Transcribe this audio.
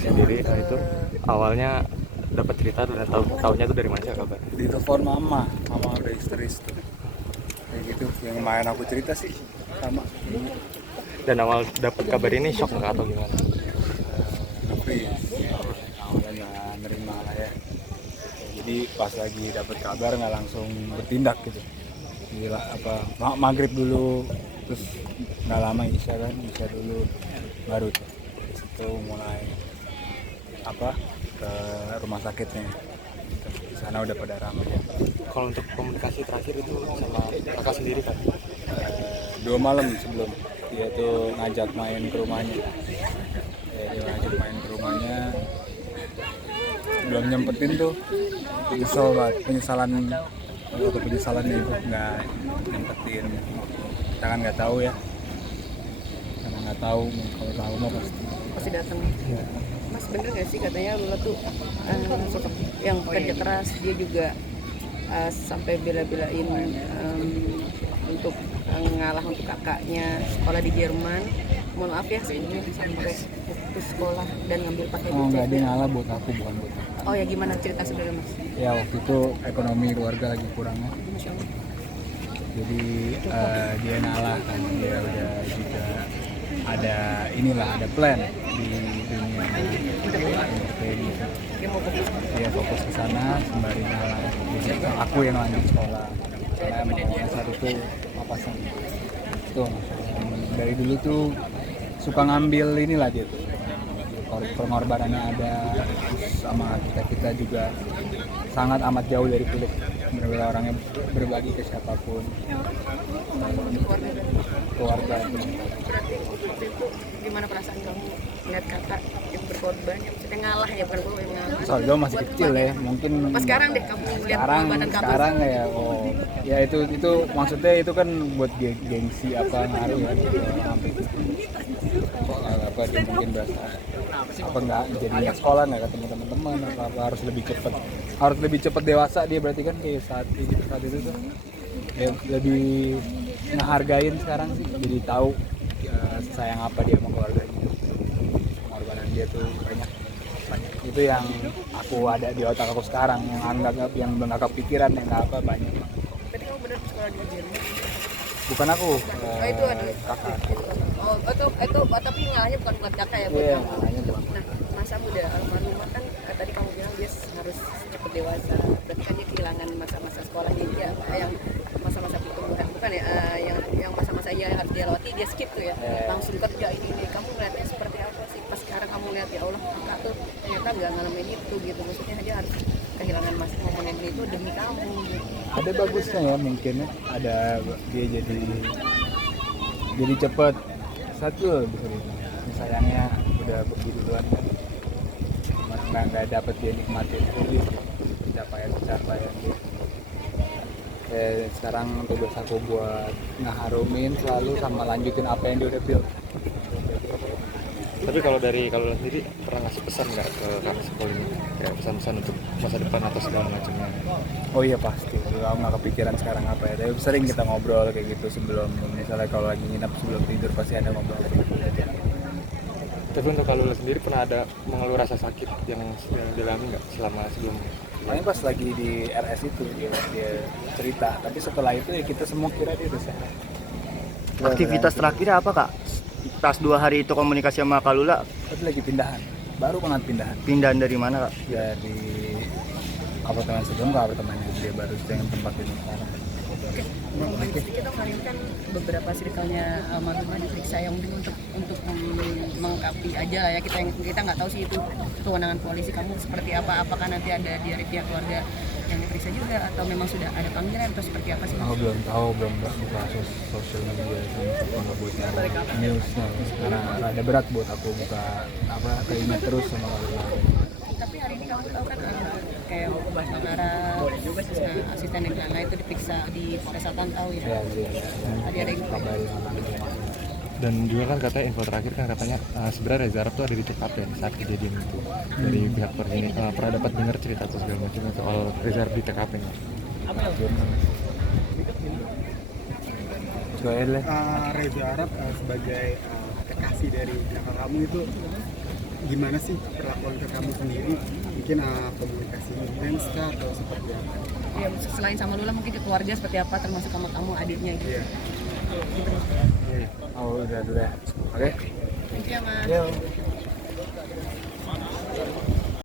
sendiri. Nah itu awalnya dapat cerita dan tahunya itu dari mana sih kabar? Di telepon mama udah histeris tuh. Kayak gitu, yang kemarin aku cerita sih sama. Dan awal dapat kabar ini shock nggak atau gimana? Awalnya nggak nerima lah ya. Jadi pas lagi dapat kabar nggak langsung bertindak gitu. Gila maghrib dulu, terus nggak lama isya dulu, baru tuh dari situ mulai ke rumah sakitnya. Di sana udah pada ramai. Kalau untuk komunikasi terakhir itu sama kakak sendiri kan? 2 malam sebelum dia tuh ngajak main ke rumahnya. Dia ngajak main ke rumahnya, belum nyempetin tuh, nyesel banget, penyesalannya itu nggak nyempetin. Kita kan nggak tahu ya, karena nggak tahu, kalau tahu mah pasti datang. Ya. Mas bener nggak sih katanya Lula tuh sosok yang kerja keras, dia juga sampai bela-belain untuk ngalah untuk kakaknya sekolah di Jerman. Mohon maaf ya sebelumnya sampai putus sekolah dan ngambil pakai oh nggak, dia ngalah buat aku, bukan buat aku. Oh ya, gimana cerita sebenarnya Mas? Ya waktu itu ekonomi keluarga lagi kurangnya, jadi dia ngalah kan, dia udah juga ada plan di dunia entertain. Dia fokus ke sana sembari ngalah. Jadi aku yang lanjut sekolah, karena memang saat itu papasan tuh. Dari dulu tuh suka ngambil inilah dia tuh, pengorbanannya ada, terus sama kita juga sangat amat jauh dari kulit, benar-benar orangnya berbagi ke siapapun, keluarga. Berarti waktu itu gimana perasaan kamu melihat kakak yang berkorban, yang maksudnya ngalah ya, bukan yang ngalah? Soalnya masih kecil ya, mungkin pas sekarang deh kamu lihat pengorbanan kamu. Sekarang ya, ya itu maksudnya itu kan buat gengsi apa ngaruh ya, apa dia mungkin berasa apa nggak jadi anak sekolah, nggak ketemu teman-teman, apa harus lebih cepat dewasa dia, berarti kan kayak saat itu tuh ya, lebih ngehargain sekarang sih, jadi tahu sayang apa dia sama keluarganya. Pengorbanan dia tuh banyak itu yang aku ada di otak aku sekarang, yang belum nggak kepikiran, yang nggak apa banyak. Berarti kamu benar sekolah di Jerman? Bukan aku, Itu ada kakak. Itu tapi ngalahnya bukan buat kakak ya, buat Iya, kamu. ngalahnya bukan. Nah, masa muda almarhumah kan tadi kamu bilang dia harus cepat dewasa. Berarti kan dia kehilangan masa-masa sekolahnya dia, yang masa-masa pertumbuhan, bukan ya, yang masa-masa yang harus dia lewati dia skip tuh ya. Langsung kerja ini. Kamu ngeliatnya seperti apa sih? Pas sekarang kamu lihat, ya Allah, kakak tuh ternyata nggak ngalamin itu gitu. Maksudnya dia harus kehilangan momen itu demi kamu gitu. Ada bagusnya ya, mungkin ya, ada dia jadi cepet satu bisa dibilang. Sayangnya udah begitu Tuhan kan, nggak dapet dia nikmatin itu pencapaian dia. Sekarang tugas aku buat ngeharumin selalu sama lanjutin apa yang dia udah build. Tapi kalau sendiri pernah ngasih pesan nggak ke kakak sekolah ini, kayak pesan-pesan untuk masa depan atau segala macamnya? Oh iya pasti, aku nggak kepikiran sekarang apa ya, tapi sering kita ngobrol kayak gitu sebelum, misalnya kalau lagi nginep sebelum tidur pasti ada ngobrol. Tapi untuk kalau sendiri pernah ada mengeluh rasa sakit yang dialami nggak sebelum? Paling pas lagi di RS itu dia cerita, tapi setelah itu ya kita semua kira dia udah sehat. Aktivitas terakhir apa kak? Pas 2 hari itu komunikasi sama Kak Lula? Tapi lagi pindahan, baru banget pindahan. Pindahan dari mana kak? Dari apartemen sebelum ke apartemen yang dia baru dengan tempat ini sekarang. Oke. Kita kemarin kan beberapa circle-nya almarhumah diperiksa, yang mungkin untuk melengkapi aja lah ya, kita nggak tahu sih itu kewenangan polisi. Kamu seperti apa, apakah nanti ada dari pihak keluarga yang diperiksa juga, atau memang sudah ada panggilan atau seperti apa sih? Aku belum tahu, belum buka sosial media sama buat newsnya, karena ada berat buat aku buka keinget terus sama Lula. Tapi hari ini kamu tahu kan kayak Bangara, asisten yang lain itu diperiksa di Polres Selatan, tahu ya? Tadi ada yang Dan juga kan katanya info terakhir kan katanya sebenarnya Reza Arab tuh ada di TKP saat kejadian itu. Dari pihak ini pernah dapat dengar cerita atau segala macam soal Reza Arab di TKP nya? Reza Arab sebagai kekasih dari kakak kamu itu gimana sih perlakuan ke kamu sendiri? Mungkin komunikasi intens kah atau seperti apa? Ya, selain sama Lula mungkin ke keluarga seperti apa, termasuk sama kamu adiknya gitu. Iya. Gitu. Oh udah dulu ya. Oke. Thank you ya, Mas. Yo.